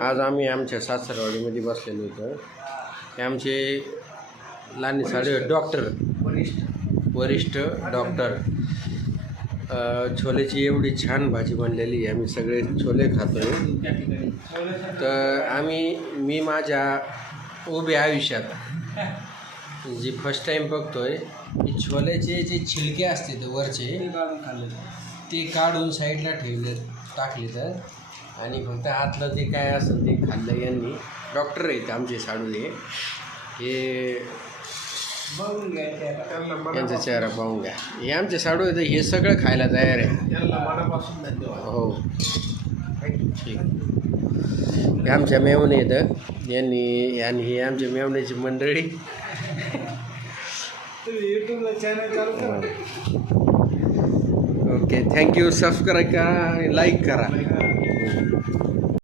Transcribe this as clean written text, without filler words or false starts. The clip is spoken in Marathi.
आज आम्ही आमच्या सासरवाडीमध्ये बसलेलो होतो. हे आमचे लहान साडे डॉक्टर वरिष्ठ डॉक्टर. छोलेची एवढी छान भाजी बनलेली आहे. आम्ही सगळे छोले खातोय. तर मी माझ्या उभ्या आयुष्यात जी फर्स्ट टाईम बघतोय की छोल्याचे जे छिलके असते ते वरचे ते काढून साईडला टाकले तर आणि फक्त आतलं ते काय असेल ते खाल्लं यांनी. डॉक्टर आहेत आमचे साडूले. हे यांचा चेहरा पाहून घ्या. हे आमचे साडू आहेत, हे सगळं खायला तयार आहे. हो ठीक. हे आमच्या मेवणे आहेत यांनी आणि हे आमच्या मेवण्याची मंडळी. यूट्यूबला चॅनल चालू करा. Okay thank you. सबस्क्राईब करा आणि लाईक करा.